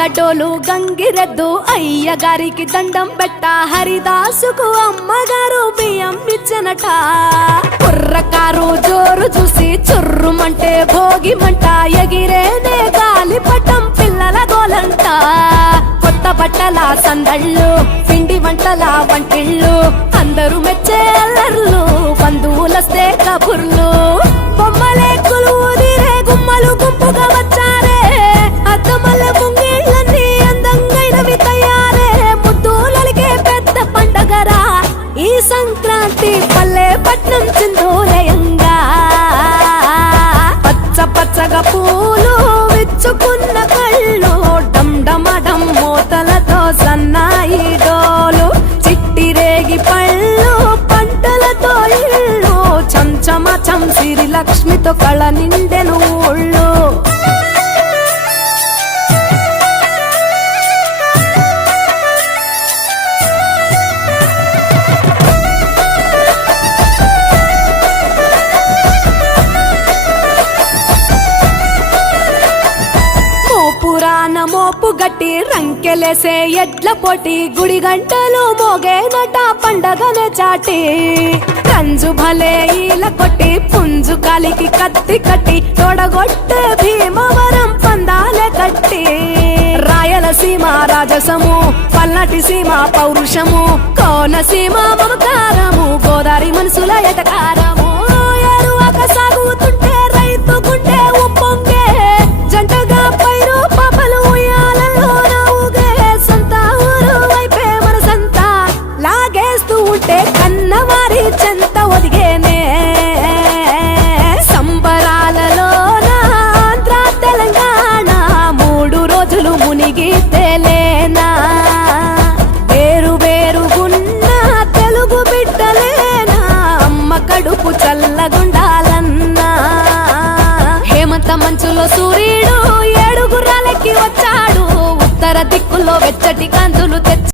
గంగటోలు గంగిరెద్దు అయ్యగారికి దండం పెట్ట హరిదాసుకు అమ్మగారు బియ్యం ఇచ్చనట కుర్రకారు జోరు చూసి చుర్రుమంటే భోగి మంట ఎగిరేనే గాలిపటం పిల్లల గోలంట కొత్త బట్టల సందళ్ళు పిండి వంటల వంటిళ్ళు అందరూ మెచ్చే అల్లర్లు బంధువులస్తే కబుర్లు బొమ్మలే కొలువుదిరే గుమ్మలు గుంపుగా వచ్చారే అద్దమల్ల ముంగిళ్ళన్నీ అందంగైనవి తయారే ముద్దులలిగే పెద్ద పండగరా ఈ సంక్రాంతి పల్లె పట్నం చిందోలయంగా పచ్చ పచ్చగా పూలు విచ్చుకున్న కళ్ళు డమ్ మోతలతో సన్నాయి డోలు చిట్టి రేగి పళ్ళు పంటలతో ఇళ్ళు చంచమ చంసిరి లక్ష్మితో కళ నిండెను ఊళ్ళు మోపు గట్టి రంకెలేసే ఎడ్ల పోటీ గుడి గంటలు మోగేనట పండగనే చాటి కంజు భలే ఈల కొట్టి పుంజు కాలికి కత్తి కట్టి తోడగొట్టే భీమవరం పందాలే కట్టి రాయలసీమ రాజసము పల్నాటి సీమ పౌరుషము కోనసీమ మమకారము గోదావరి మనసుల ఎటకారము ఎరువక సాగుతుంటే రైతు గుండె ఉప్పొంగే జంటగా పైరు పాపలు ఉయ్యాలలో రావుగే సొంత ఊరు వైపే మనసంతా లాగేస్తూ ఉంటే కన్నవారి చెంత ఒదిగేనే సంబరాలలోన ఆంధ్ర తెలంగాణ 3 రోజులు మునిగి తేలేనా వేరు వేరుగున్న తెలుగు బిడ్డలేనా అమ్మ కడుపు చల్లగుండాలన్నా హేమంత మంచులో సూర్య